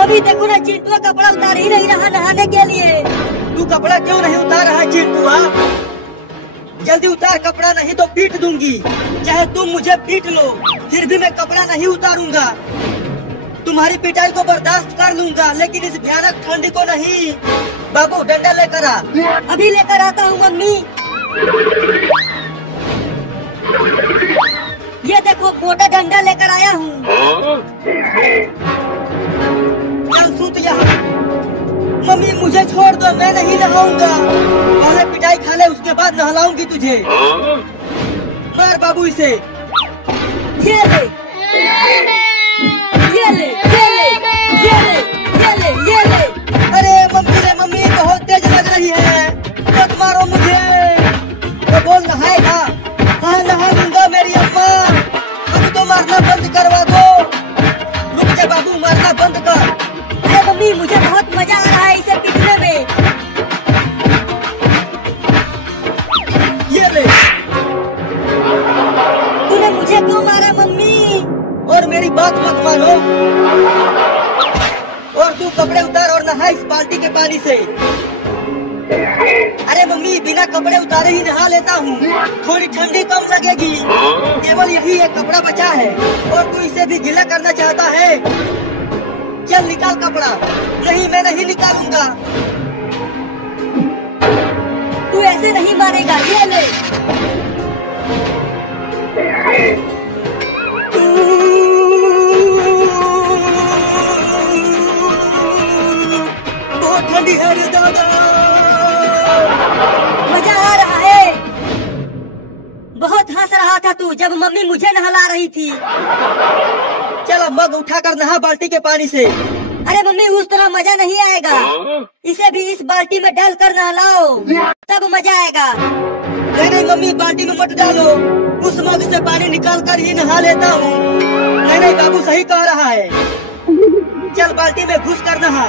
अभी देखो ना, चिंटू कपड़ा उतार ही नहीं रहा नहाने के लिए। तू कपड़ा क्यों नहीं उतार रहा चिंटू? जल्दी उतार कपड़ा, नहीं तो पीट दूंगी। चाहे तुम मुझे पीट लो, फिर भी मैं कपड़ा नहीं उतारूंगा। तुम्हारी पिटाई को बर्दाश्त कर लूंगा, लेकिन इस भयानक ठंडी को नहीं। बाबू डंडा लेकर आ। अभी लेकर आता हूँ मम्मी। ये देखो मोटा डंडा लेकर आया हूँ। चल सूत यहाँ। मम्मी मुझे छोड़ दो, मैं नहीं नहाऊंगा। पहले पिटाई खा ले, उसके बाद नहलाऊंगी तुझे। मार बाबू इसे। ये ले, ये ले, ये ले, ये ले, ये ले, ये ले। अरे मम्मी रे मम्मी, बहुत तेज लग रही है, मत मारो मुझे। तो बोल नहाएगा? हाँ नहा लूंगा मेरी अम्मा। अब तो मारना बंद करवा दो। रुक जा बाबू, मारना बंद कर। अरे मम्मी मुझे बहुत मजा आ रहा है इसे पीटने में। ये ले। तूने मुझे क्यों मारा मम्मी? और मेरी बात मत मानो। और तू कपड़े उतार और नहा इस बाल्टी के पानी से। अरे मम्मी बिना कपड़े उतारे ही नहा लेता हूँ, थोड़ी ठंडी कम लगेगी। केवल यही एक कपड़ा बचा है और तू इसे भी गीला करना चाहता है। चल निकाल कपड़ा। नहीं मैं नहीं निकालूंगा। तू ऐसे नहीं मारेगा। ये ले। बहुत ठंडी है रे दादा। मजा आ रहा है। बहुत हंस रहा था तू जब मम्मी मुझे नहला रही थी। चलो मग उठाकर नहा बाल्टी के पानी से। अरे मम्मी उस तरह मजा नहीं आएगा, इसे भी इस बाल्टी में डाल कर नहलाओ, तब मजा आएगा। नहीं मम्मी बाल्टी में मत डालो, उस मग से पानी निकाल कर ही नहा लेता हूँ। नहीं बाबू सही कह रहा है। चल बाल्टी में घुस कर नहा।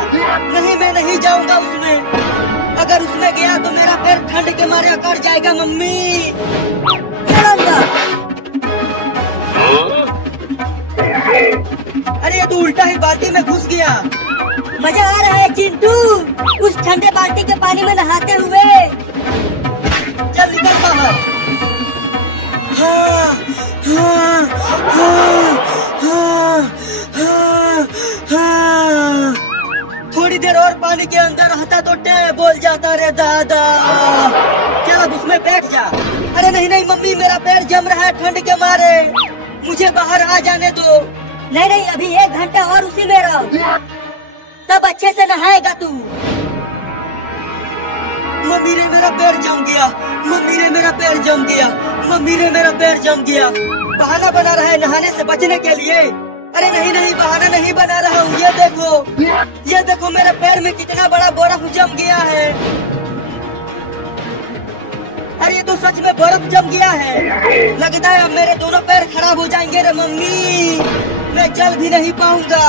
नहीं मैं नहीं जाऊंगा उसमें। अगर उसमें गया तो मेरा पैर ठंड के मारे अकड़ जाएगा मम्मी। चलूंगा। अरे ये तो उल्टा ही बाल्टी में घुस गया। मजा आ रहा है चिंटू उस ठंडे बाल्टी के पानी में नहाते हुए। चल निकल बाहर। हाँ, हाँ, हाँ, हाँ, हाँ, हाँ। थोड़ी देर और पानी के अंदर रहता तो टे बोल जाता रे दादा। चल अब उसमें बैठ जा। अरे नहीं मम्मी मेरा पैर जम रहा है ठंड के मारे, मुझे बाहर आ जाने दो। नहीं अभी 1 घंटा और उसी में रहो, तब अच्छे से नहाएगा तू। मम्मी रे मेरा पैर जम गया। मम्मी रे मेरा पैर जम गया। मम्मी रे मेरा पैर जम गया। बहाना बना रहा है नहाने से बचने के लिए। अरे नहीं बहाना नहीं बना रहा हूँ। ये देखो मेरे पैर में कितना बड़ा बर्फ जम गया है। अरे ये तो सच में बर्फ जम गया है। लगता है अब मेरे दोनों पैर खराब हो जाएंगे रे मम्मी, मैं चल भी नहीं पाऊंगा।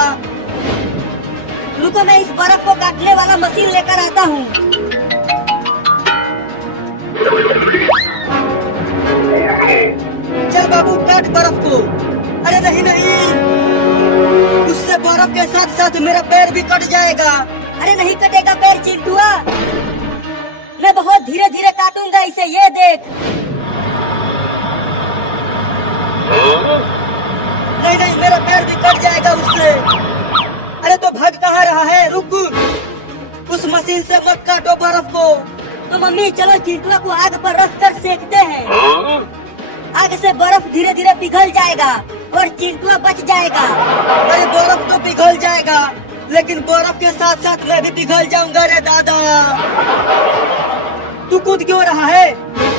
रुको मैं इस बर्फ को काटने वाला मशीन लेकर आता हूँ। चल बाबू काट बर्फ को। अरे नहीं उससे बर्फ के साथ साथ मेरा पैर भी कट जाएगा। अरे नहीं कटेगा पैर चिंटुआ, मैं बहुत धीरे धीरे काटूंगा इसे, ये देख। नहीं मेरा पैर भी कट जाएगा उससे। अरे तो भाग कहाँ रहा है? रुक, उस मशीन से मत काटो बर्फ को। तो मम्मी चलो चिंटुआ को आग पर रख कर सेकते हैं। आग से बर्फ धीरे धीरे पिघल जाएगा और चिंटुआ बच जाएगा। अरे बर्फ तो पिघल जाएगा, लेकिन बर्फ के साथ साथ मैं भी पिघल जाऊंगा रे दादा। तू कूद क्यों रहा है?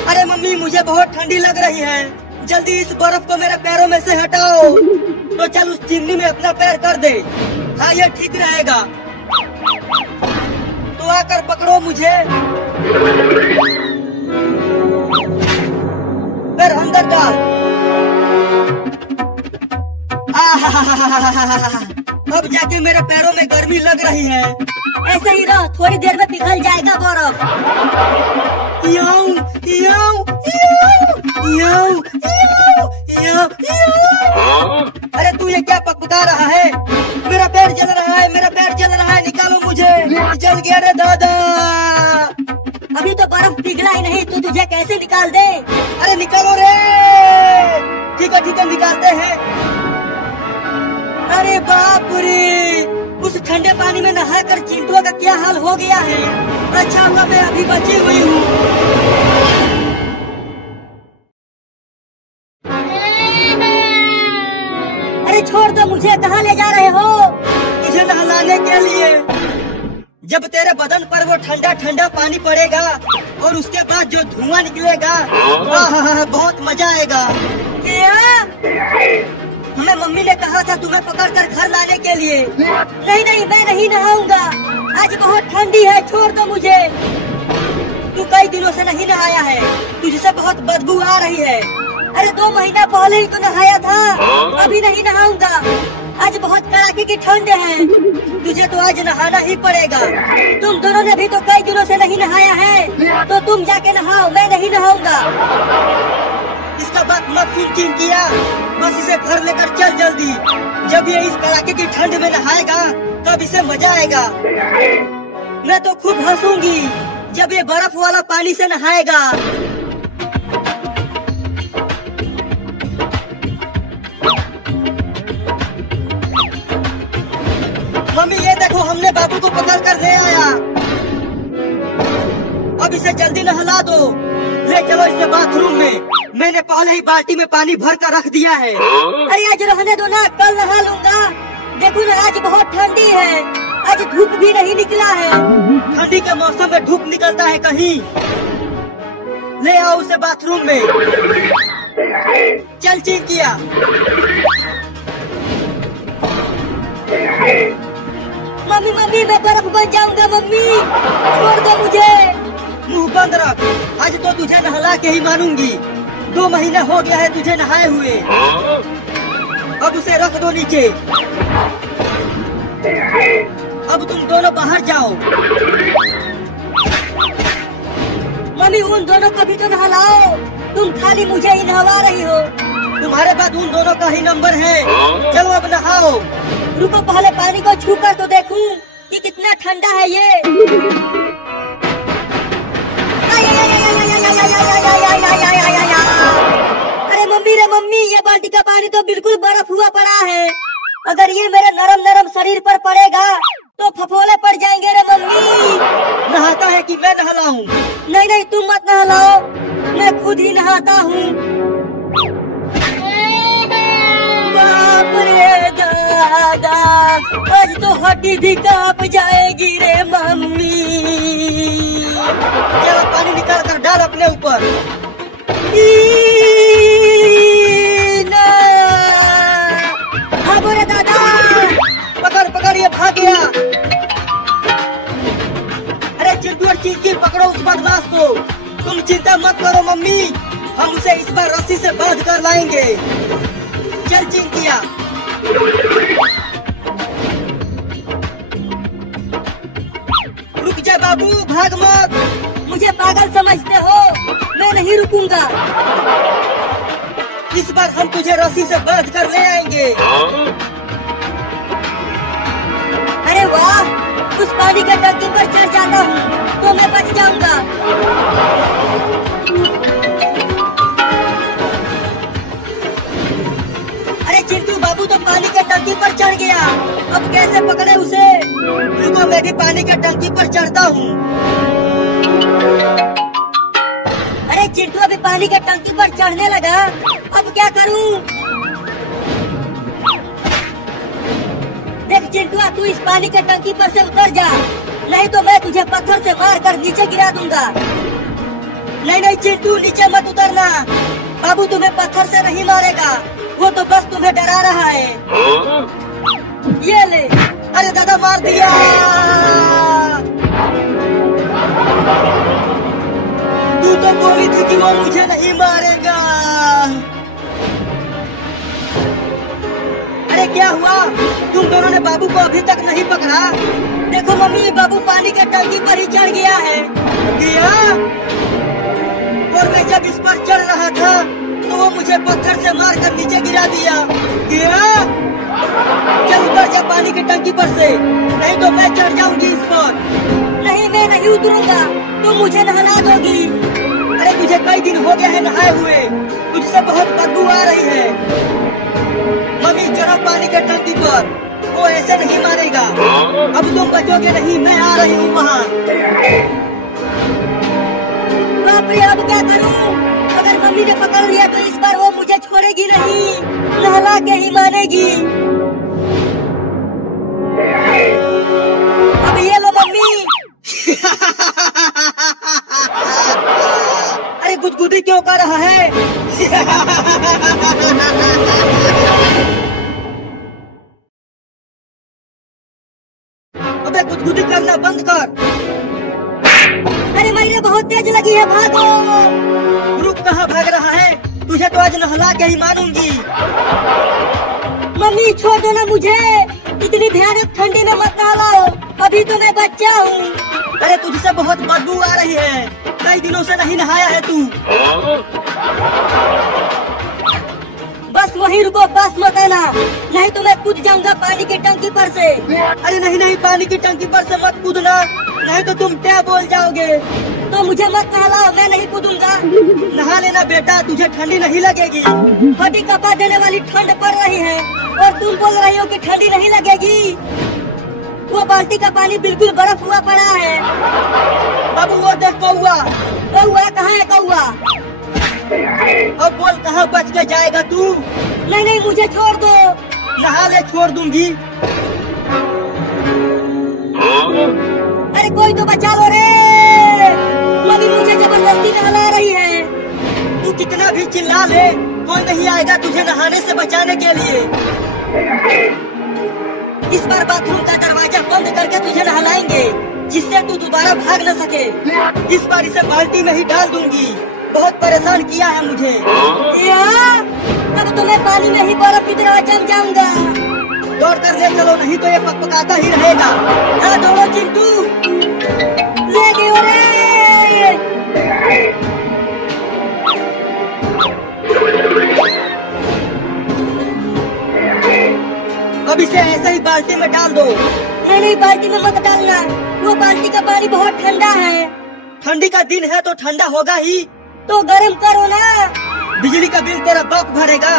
अरे मम्मी मुझे बहुत ठंडी लग रही है, जल्दी इस बर्फ को मेरे पैरों में से हटाओ। तो चल उस चिमनी में अपना पैर कर दे। हाँ ये ठीक रहेगा। तो आकर पकड़ो मुझे। पैर अंदर डाल। अब जाके मेरे पैरों में गर्मी लग रही है। ऐसे ही रहो, थोड़ी देर में पिघल जाएगा बर्फ। याऊ, याऊ, याऊ, याऊ, याऊ, याऊ। अरे तू ये क्या पकपका रहा है? मेरा पैर जल रहा है। मेरा पैर जल रहा है, निकालो मुझे। जल गया रे दादा। अभी तो बर्फ पिघला ही नहीं, तू तुझे कैसे निकाल दे? अरे निकालो रे। ठीक है निकालते हैं। अरे बाप रे, उस ठंडे पानी में नहाकर चिंटुआ का क्या हाल हो गया है। अच्छा हुआ मैं अभी बची हुई हूँ। अरे छोड़ दो मुझे, कहाँ ले जा रहे हो? तुझे नहलाने के लिए। जब तेरे बदन पर वो ठंडा ठंडा पानी पड़ेगा और उसके बाद जो धुआं निकलेगा, बहुत मजा आएगा। क्या? हमें मम्मी ने कहा था तुम्हें पकड़कर घर लाने के लिए। नहीं मैं नहीं नहाऊंगा, आज बहुत ठंडी है, छोड़ दो मुझे। तू कई दिनों से नहीं नहाया है, तुझसे बहुत बदबू आ रही है। अरे 2 महीना पहले ही तो नहाया था, अभी नहीं नहाऊंगा। आज बहुत कड़ाके की ठंड है, तुझे तो आज नहाना ही पड़ेगा। तुम दोनों ने भी तो कई दिनों से नहीं नहाया है, तो तुम जाके नहाओ, मैं नहीं नहाऊंगा। इसका बात मत सुन चिंकिया, बस इसे घर लेकर चल जल्दी। जब ये इस कड़ाके की ठंड में नहाएगा तब इसे मजा आएगा। मैं तो खूब हंसूंगी जब ये बर्फ वाला पानी से नहाएगा। मम्मी ये देखो, हमने बाबू को पकड़ कर ले आया। अब इसे जल्दी नहला दो। ले चलो इसे बाथरूम में, मैंने पहले ही बाल्टी में पानी भर कर रख दिया है। अरे आज रहने दो ना, कल नहा लूंगा। देखो ना आज बहुत ठंडी है, आज धूप भी नहीं निकला है। ठंडी के मौसम में धूप निकलता है कहीं? ले आओ उसे बाथरूम में। चल चिंकिया। मम्मी मैं बर्फ बन जाऊंगा। मम्मी छोड़ दो मुझे। मुंह बंद रख, आज तो तुझे नहला के ही मानूंगी। 2 महीना हो गया है तुझे नहाए हुए। अब उसे रख दो नीचे। अब तुम दोनों बाहर जाओ। मम्मी उन दोनों को भी तो नहलाओ, तुम खाली मुझे ही नहवा रही हो। तुम्हारे बाद उन दोनों का ही नंबर है। चलो अब नहाओ। रुको पहले पानी को छू कर तो देखूं कि कितना ठंडा है ये। अरे मम्मी ये बाल्टी का पानी तो बिल्कुल बर्फ हुआ पड़ा है। अगर ये मेरे नरम नरम शरीर पर पड़ेगा तो फफोले पड़ जाएंगे रे मम्मी। नहाता है कि मैं नहलाऊं? नहीं तुम मत नहलाओ, मैं खुद ही नहाता हूँ। बाप रे दादा, आज तो हड्डी भी कांप जाएगी रे मम्मी। चलो पानी निकाल कर डाल अपने ऊपर। भागो रे दादा। पकड़ ये भाग गया। अरे चिंटू और चिंकी पकड़ो उस बदमाश को। तुम चिंता मत करो मम्मी, हम उसे इस बार रस्सी से बांध कर लाएंगे। चल चिंकिया। रुक जा बाबू, भाग मत। मुझे पागल समझते हो? मैं नहीं रुकूंगा। इस बार हम तुझे रस्सी से बांध कर ले आएंगे। अरे वाह, उस पानी के टंकी पर चढ़ जाता हूँ तो मैं बच जाऊंगा। अरे चिंटू बाबू तो पानी के टंकी पर चढ़ गया, अब कैसे पकड़े उसे? रुको मैं भी पानी के टंकी पर चढ़ता हूँ। अरे चिंटू अभी पानी के टंकी पर चढ़ने लगा, अब क्या करूँ? देख चिंटुआ, तू इस पानी के टंकी पर से उतर जा, नहीं तो मैं तुझे पत्थर से मार कर नीचे गिरा दूंगा। नहीं चिंटू, नीचे मत उतरना। बाबू तुम्हें पत्थर से नहीं मारेगा, वो तो बस तुम्हें डरा रहा है। ये ले। अरे दादा मार दिया। तू तो बोली थी कि वो मुझे नहीं मारेगा। अरे क्या हुआ? तुम दोनों ने बाबू को अभी तक नहीं पकड़ा? देखो मम्मी, बाबू पानी के टंकी पर ही चढ़ गया है। और मैं जब इस पर चढ़ रहा था तो तो वो मुझे पत्थर से मारकर नीचे गिरा दिया। क्या? चल उतर जा पानी की टंकी पर से, नहीं तो मैं चढ़ जाऊंगी इस पर। नहीं, मैं नहीं उतरूंगा, तुम मुझे नहला दोगी। अरे तुझे कई दिन हो गए हैं नहाए हुए, तुझसे बहुत बदबू आ रही है। मम्मी चढ़ो पानी की टंकी पर, वो ऐसे नहीं मारेगा। अब तुम बचोगे नहीं, मैं आ रही हूँ वहाँ। बाप रे, अब क्या करूं? अगर मम्मी ने पकड़ लिया तो इस बार वो मुझे छोड़ेगी नहीं, नहला के ही मानेगी। अब ये लो मम्मी। अरे गुदगुदी क्यों कर रहा है? अबे गुदगुदी करना बंद कर। अरे मेरे बहुत तेज लगी है, भागो। रुक, कहाँ भाग रहा है? तुझे तो आज नहला के ही मारूंगी। मम्मी छोड़ दो ना मुझे, इतनी भयानक ठंडी में मत नहलाओ, अभी तो मैं बच्चा हूँ। अरे तुझसे बहुत बदबू आ रही है, कई दिनों से नहीं नहाया है तू। बस वहीं रुको, पास मत आना, नहीं तो मैं कूद जाऊंगा पानी की टंकी पर से। अरे नहीं नहीं, पानी की टंकी पर से मत कूदना, नहीं तो तुम क्या बोल जाओगे। तो मुझे मत नहलाओ, मैं नहीं कूदूंगा। नहा लेना बेटा, तुझे ठंडी नहीं लगेगी। हड्डी कपा देने वाली ठंड पड़ रही है और तुम बोल रही हो कि ठंडी नहीं लगेगी। वो बाल्टी का पानी बिल्कुल बर्फ हुआ पड़ा है। बाबू वो देख कौआ। कौआ कहाँ है कौआ? अब बोल कहाँ बच के जाएगा तू? नहीं नहीं, मुझे छोड़ दो। नहा ले, छोड़ दूंगी। अरे कोई तो बचा लो रे, मम्मी मुझे जबरदस्ती नहला रही है। तू कितना भी चिल्ला ले, कोई नहीं आएगा तुझे नहाने से बचाने के लिए। इस बार बाथरूम का दरवाजा बंद करके तुझे नहलाएंगे, जिससे तू दोबारा भाग न सके। इस बार इसे बाल्टी में ही डाल दूंगी, बहुत परेशान किया है मुझे। तब तो मैं पानी में ही बर्फ की तरह जम जाऊंगा। दौड़ कर ले चलो, नहीं तो ये पकपकाता ही रहेगा। हाँ दौड़ो चिंटू, ले गयो रे। अब इसे ऐसे ही बाल्टी में डाल दो। नहीं नहीं, बाल्टी में मत डालना, वो बाल्टी का पानी बहुत ठंडा है। ठंडी का दिन है तो ठंडा होगा ही। तो गर्म करो ना। बिजली का बिल तेरा बाप भरेगा।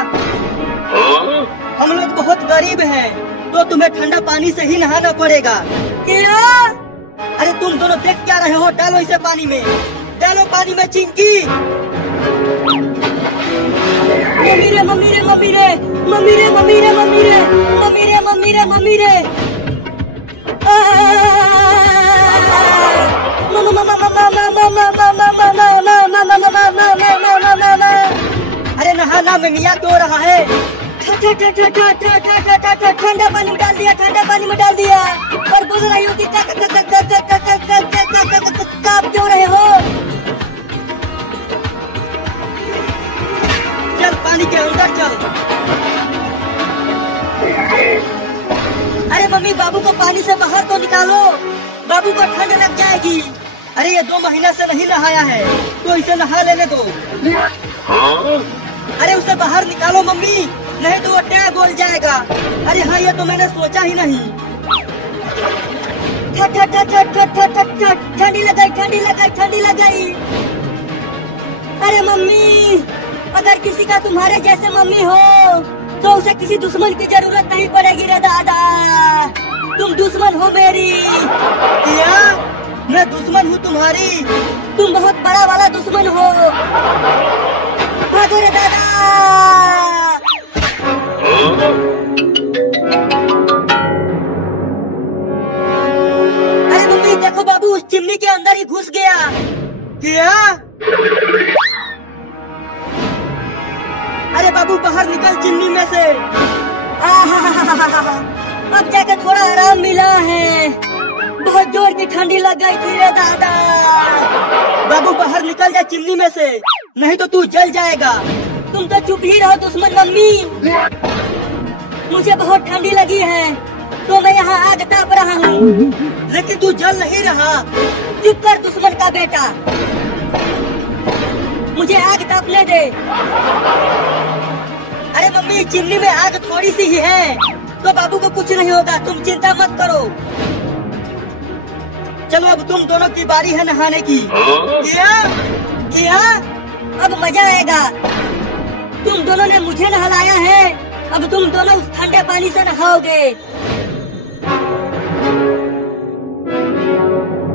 हम लोग बहुत गरीब हैं, तो तुम्हें ठंडा पानी से ही नहाना पड़ेगा। क्या? अरे तुम दोनों देख क्या रहे हो? डालो इसे पानी में, डालो पानी में चिंकी। मम्मी रे मम्मी रे मम्मी रे मम्मी रे मम्मी रे मम्मी रे मम्मी रे मम्मी रे मम्मी रे। अरे नहाना में मियाँ क्यों रहा है? ठंडा पानी में डाल दिया, ठंडा पानी में डाल दिया, और बोल रही हो कि कांप क्यों रहे हो? चल पानी के अंदर चल। अरे मम्मी, बाबू को पानी से बाहर तो निकालो, बाबू को ठंड लग जाएगी। अरे ये 2 महीना से नहीं नहाया है, तो इसे नहा लेने दो। अरे उसे बाहर निकालो मम्मी, नहीं तो वो टैब बोल जाएगा। अरे हाँ, ये तो मैंने सोचा ही नहीं। ठंडी लग गई, ठंडी लग गई, ठंडी लग गई। अरे मम्मी, अगर किसी का तुम्हारे जैसे मम्मी हो तो उसे किसी दुश्मन की जरूरत नहीं पड़ेगी रे दादा। तुम दुश्मन हो मेरी। क्या? मैं दुश्मन हूँ तुम्हारी? तुम बहुत बड़ा वाला दुश्मन हो। भागो रे दादा। अरे मम्मी देखो, बाबू उस चिमनी के अंदर ही घुस गया। क्या? अरे बाबू बाहर निकल चिमनी में से। अब जाके थोड़ा आराम मिला है, बहुत जोर की ठंडी लग गई थी रे दादा। बाबू बाहर निकल जा चिमनी में से, नहीं तो तू जल जाएगा। तुम तो चुप ही रहो दुश्मन मम्मी, मुझे बहुत ठंडी लगी है तो मैं यहाँ आग ताप रहा हूँ। लेकिन तू जल नहीं रहा। चुप कर दुश्मन का बेटा। मुझे आग तापने दे। अरे मम्मी, चिमनी में आग थोड़ी सी ही है, तो बाबू को कुछ नहीं होगा, तुम चिंता मत करो। चलो अब तुम दोनों की बारी है नहाने की। क्या क्या? अब मजा आएगा। तुम दोनों ने मुझे नहलाया है, अब तुम दोनों उस ठंडे पानी से नहाओगे।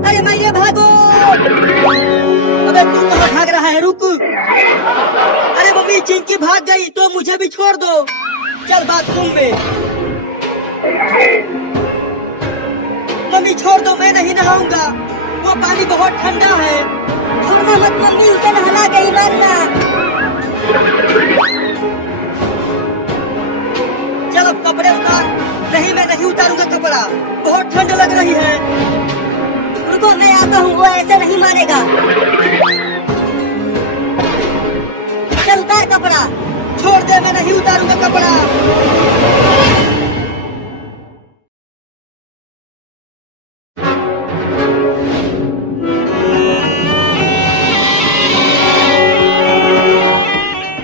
अरे मैया भागो! अबे तू कहाँ भाग रहा है? रुक। अरे मम्मी, चिंकी भाग गई तो मुझे भी छोड़ दो। चल बाथरूम में। मम्मी छोड़ दो, मैं नहीं नहाऊंगा, वो पानी बहुत ठंडा है। छोड़ना मत मम्मी, उसे नहला के ही मारना। चल अब कपड़े उतार। नहीं, मैं नहीं उतारूंगा कपड़ा, बहुत ठंड लग रही है। रुको, मैं आता हूँ, वो ऐसे नहीं मानेगा। चल उतार कपड़ा। छोड़ दे, मैं नहीं उतारूंगा कपड़ा।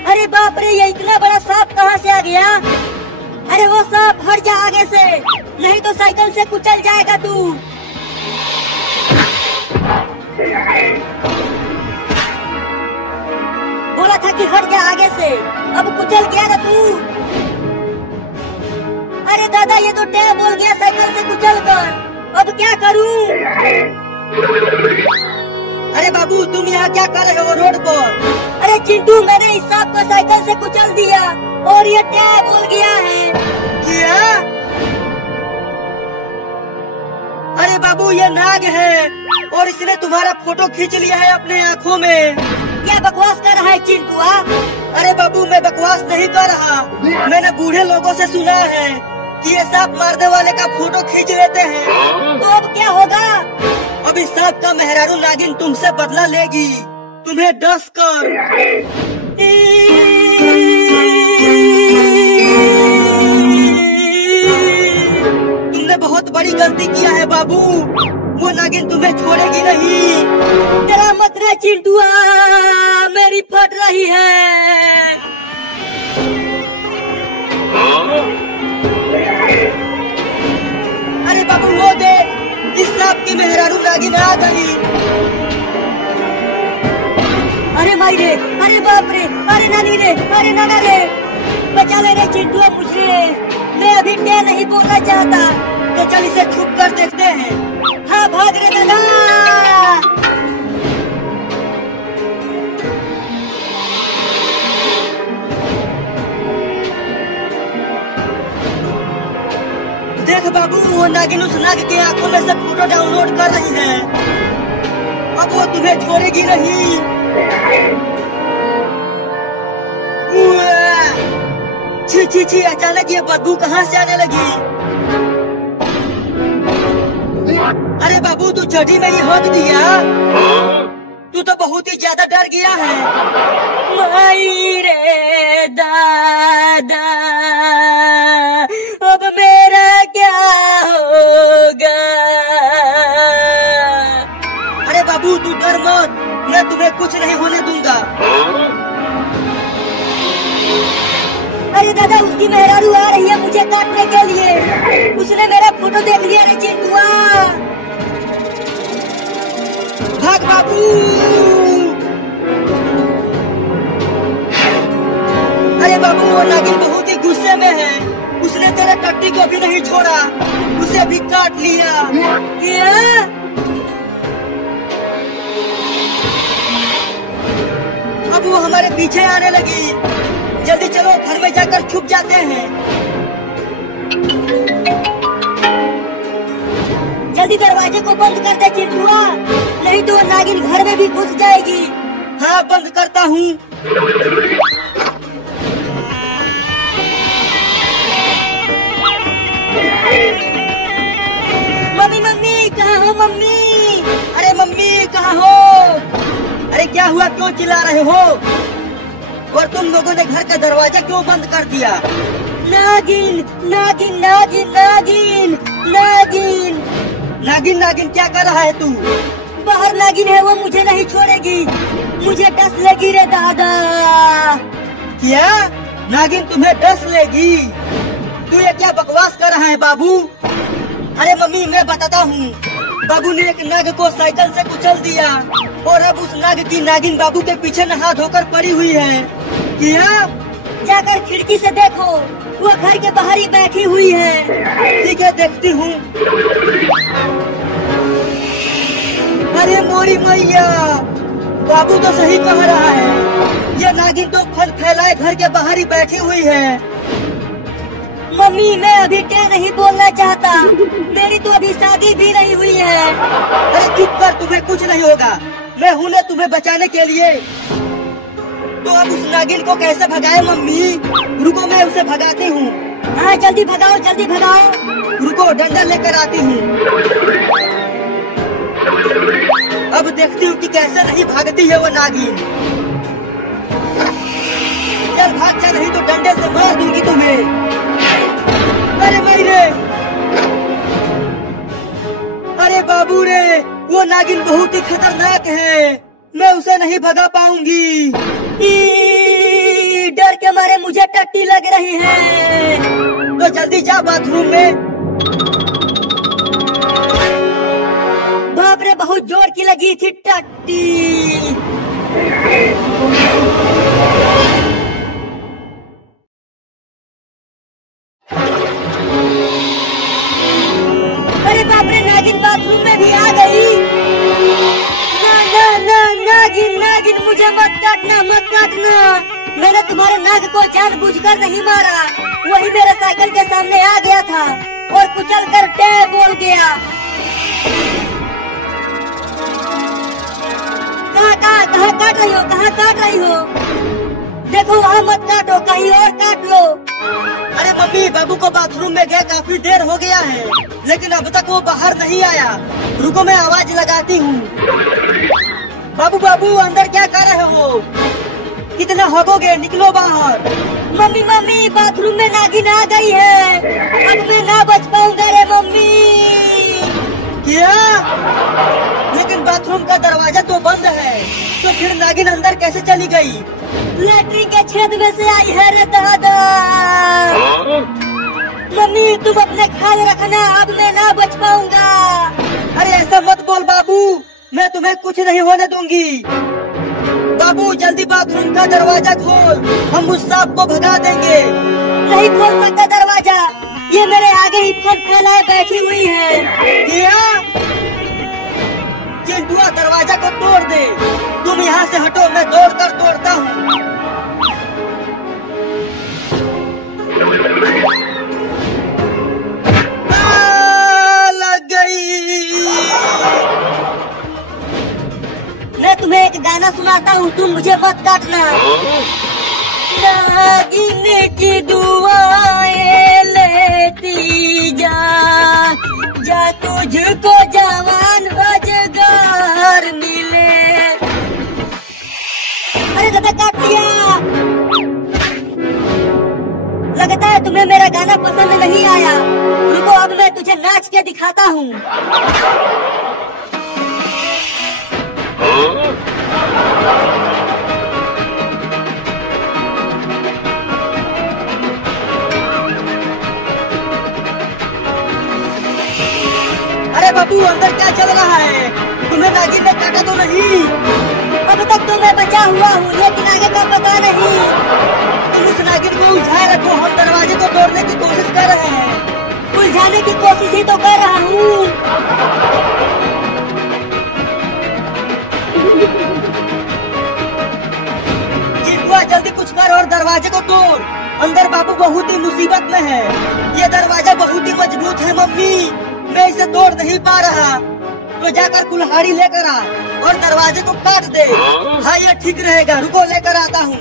अरे बाप रे, ये इतना बड़ा सांप कहाँ से आ गया? अरे वो सांप हट जा आगे से, नहीं तो साइकिल से कुचल जाएगा तू। बोला था कि हट जा आगे से, अब कुचल गया ना तू। अरे दादा, ये तो टैब बोल गया साइकिल से कुचल कर, अब क्या करूं? अरे बाबू, तुम यहाँ क्या कर रहे हो रोड पर? अरे चिंटू, मैंने इस सांप को साइकिल से कुचल दिया और ये टैब बोल गया है। क्या? अरे बाबू, ये नाग है और इसने तुम्हारा फोटो खींच लिया है अपने आँखों में। क्या बकवास कर रहा है चिंटू? अरे बाबू, मैं बकवास नहीं कर रहा, मैंने बूढ़े लोगों से सुना है कि ये सांप मारने वाले का फोटो खींच लेते हैं। तो अब क्या होगा? अभी सांप का मेहरारू नागिन तुमसे बदला लेगी, तुम्हें डस कर। तुमने बहुत बड़ी गलती किया है बाबू, वो नागिन तुम्हें छोड़ेगी नहीं। डरा मत रे चिंटुआ, मेरी फट रही है। अरे बाबू, वो दे, इस सांप की मेहरारू नागिन आ गई। अरे माई रे, अरे बाप रे, अरे नानी रे, अरे नाना रे, बचा ले रे चिंटुआ मुझे, मैं अभी क्या नहीं बोलना चाहता। तो चल इसे छुप कर देखते हैं। हाँ भाग रे दादा। देख बाबू, वो नागिन उस नाग के आंखों में से फोटो डाउनलोड कर रही है, अब वो तुम्हें छोड़ेगी नहीं। छी छी छी, अचानक ये बदबू कहाँ से आने लगी? अरे बाबू, तू चड्डी में ही हक दिया, तू तो बहुत ही ज्यादा डर गया है। माई रे दादा, अब मेरा क्या होगा? अरे बाबू, तू डर मत, मैं तुम्हें कुछ नहीं होने दूंगा। अरे दादा, उसकी मेहरारू आ रही है मुझे काटने के लिए, उसने मेरा फोटो देख लिया रे चिंटुआ। भाग बाबू। अरे बाबू, वो नागिन बहुत ही गुस्से में है, उसने तेरे टट्टी को भी नहीं छोड़ा, उसे भी काट लिया। क्या? अब वो हमारे पीछे आने लगी, जल्दी चलो घर में जाकर छुप जाते हैं। जल्दी दरवाजे को बंद कर दे चिंटुआ, नहीं तो वो नागिन घर में भी घुस जाएगी। हाँ, बंद करता हूँ। मम्मी मम्मी, कहाँ हो मम्मी? अरे मम्मी, कहाँ हो? अरे क्या हुआ, क्यों चिल्ला रहे हो? और तुम लोगों ने घर का दरवाजा क्यों बंद कर दिया? नागिन नागिन नागिन नागिन नागिन नागिन नागिन क्या कर रहा है तू? बाहर नागिन है, वो मुझे नहीं छोड़ेगी, मुझे डस लेगी रे दादा। क्या नागिन तुम्हें डस लेगी? तू ये क्या बकवास कर रहा है बाबू? अरे मम्मी मैं बताता हूँ, बाबू ने एक नाग को साइकिल से कुचल दिया और अब उस नाग की नागिन बाबू के पीछे नहा धोकर पड़ी हुई है। क्या? जाकर खिड़की से देखो, वो घर के बाहर ही बैठी हुई है। ठीक है देखती हूँ। अरे मोरी मैया, बाबू तो सही कह रहा है, ये नागिन तो फल फैलाए घर के बाहर ही बैठी हुई है। मम्मी मैं अभी क्या नहीं बोलना चाहता, मेरी तो अभी शादी भी नहीं हुई है। अरे चुप कर, तुम्हें कुछ नहीं होगा, मैं हूँ ना तुम्हें बचाने के लिए। तो अब उस नागिन को कैसे भगाए मम्मी? रुको मैं उसे भगाती हूँ। हाँ जल्दी भगाओ जल्दी भगाओ। रुको डंडा लेकर आती हूँ। अब देखती हूँ कि कैसे नहीं भागती है वो नागिन। चल भाग चल, नहीं तो डंडे से मार दूंगी तुम्हें। अरे मेरे, अरे बाबू रे, वो नागिन बहुत ही खतरनाक है, मैं उसे नहीं भगा पाऊंगी। डर के मारे मुझे टट्टी लग रही है। तो जल्दी जा बाथरूम में। बाप रे, बहुत जोर की लगी थी टट्टी। अरे बाप रे, नागिन बाथरूम में भी आ गई। ना ना ना, नागिन नागिन मुझे मत काटना मत काटना। मैंने तुम्हारे नाग को जानबूझकर नहीं मारा, वही मेरे साइकिल के सामने आ गया था और कुचल कर टे बोल गया। कहाँ काट रही हो, कहाँ काट रही हो? देखो वहाँ मत काटो, कहीं और काट लो। अरे मम्मी, बाबू को बाथरूम में गए काफी देर हो गया है, लेकिन अब तक वो बाहर नहीं आया। रुको मैं आवाज लगाती हूँ। बाबू बाबू अंदर क्या कर रहे हो? कितना हगोगे, निकलो बाहर। मम्मी मम्मी, बाथरूम में नागिन आ गई है, अब मैं ना बच पाऊंगा रे मम्मी। क्या? लेकिन बाथरूम का दरवाजा तो बंद है, तो फिर नागिन अंदर कैसे चली गई? लैट्रिन के छेद में से आई है रे दादा। मम्मी तुम अपने ख्याल रखना, अब मैं ना बच पाऊंगा। अरे ऐसा मत बोल बाबू, मैं तुम्हें कुछ नहीं होने दूंगी। बाबू जल्दी बाथरूम का दरवाजा खोल, हम उस सांप को भगा देंगे। नहीं खोल सकता दरवाजा, ये मेरे आगे ही फल फैलाए बैठी हुई है। क्या? चिंटुआ दरवाजा को तोड़ दे। तुम यहाँ से हटो, मैं दौड़ कर तोड़ता हूँ। लग गई। मैं तुम्हें एक गाना सुनाता हूँ, तुम मुझे मत काटना। नागिन की दुआएं लेती जा, जा तुझको जवान अजगर मिले। अरे दादा काट दिया। लगता है तुम्हें मेरा गाना पसंद नहीं आया। रुको अब मैं तुझे नाच के दिखाता हूँ। अरे बाबू अंदर क्या चल रहा है? तुम्हें नागिन ने काटा तो नहीं? अब तक तो मैं बचा हुआ हूँ, लेकिन आगे का पता नहीं। तुम उस नागिन को उलझाए रखो, हम दरवाजे को तोड़ने की कोशिश कर रहे हैं। उलझाने की कोशिश ही तो कर रहा हूँ। चिंटुआ जल्दी कुछ कर और दरवाजे को तोड़। अंदर बाबू बहुत ही मुसीबत में है, ये दरवाजा बहुत ही मजबूत है मम्मी, मैं इसे तोड़ नहीं पा रहा। तो जाकर कुल्हाड़ी लेकर आ और दरवाजे को काट दे। हाँ ये ठीक रहेगा, रुको लेकर आता हूँ।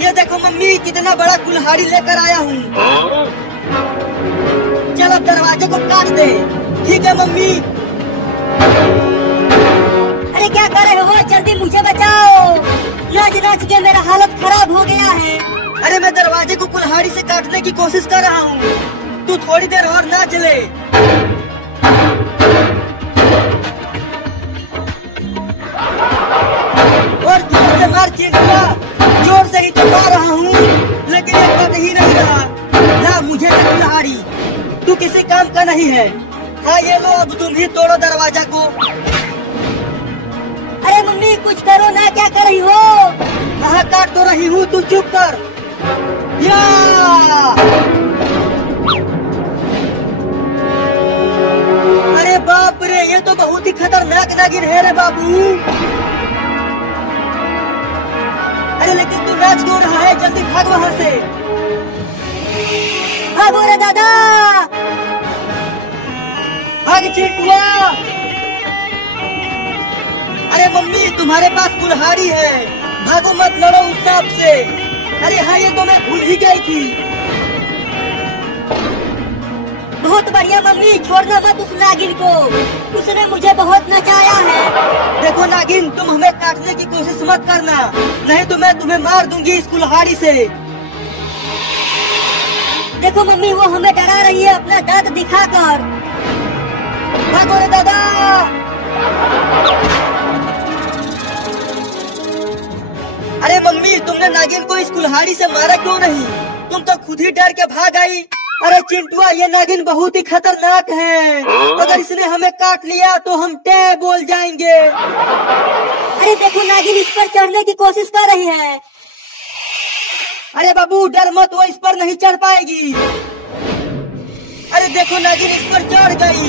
ये देखो मम्मी, कितना बड़ा कुल्हाड़ी लेकर आया हूँ। चल अब दरवाजे को काट दे। ठीक है मम्मी। अरे क्या कर रहे हो, जल्दी मुझे बचाओ। नाच नाच के मेरा हालत खराब हो गया है? अरे मैं दरवाजे को कुल्हाड़ी से काटने की कोशिश कर रहा हूँ, तू थोड़ी देर और ना चले। और जोर से मार चिंटुआ, जोर से ही तो मार रहा हूँ, लेकिन ये कट ही नहीं रहा। ना मुझे ना कुल्हाड़ी, तू किसी काम का नहीं है। हाँ ये लो, अब तुम ही तोड़ो दरवाजा को। अरे मम्मी कुछ करो ना, क्या कर रही हो? कहाँ काट तो रही हूँ, तू चुप कर। या अरे बाप रे, ये तो बहुत ही खतरनाक नागिन है रे बाबू। अरे लेकिन तू नाच क्यों रहा है? जल्दी भाग वहाँ से। भागो रे दादा। भाग चिंटुआ। अरे मम्मी तुम्हारे पास कुल्हाड़ी है, भागो मत, लड़ो उस सांप से। अरे हाँ ये तो मैं भूल ही गई थी। बहुत बढ़िया मम्मी, छोड़ना मत उस नागिन को, उसने मुझे बहुत नचाया है। देखो नागिन, तुम हमें काटने की कोशिश मत करना, नहीं तो मैं तुम्हें मार दूंगी इस कुल्हाड़ी से। देखो मम्मी, वो हमें डरा रही है अपना दांत दिखाकर। भागो रे दादा। अरे मम्मी, तुमने नागिन को इस कुल्हाड़ी से मारा क्यों नहीं? तुम तो खुद ही डर के भाग आई। अरे चिंटुआ, ये नागिन बहुत ही खतरनाक है, अगर इसने हमें काट लिया तो हम टे बोल जाएंगे। अरे देखो नागिन इस पर चढ़ने की कोशिश कर रही है। अरे बाबू डर मत, वो इस पर नहीं चढ़ पाएगी। अरे देखो नागिन इस पर चढ़ गई।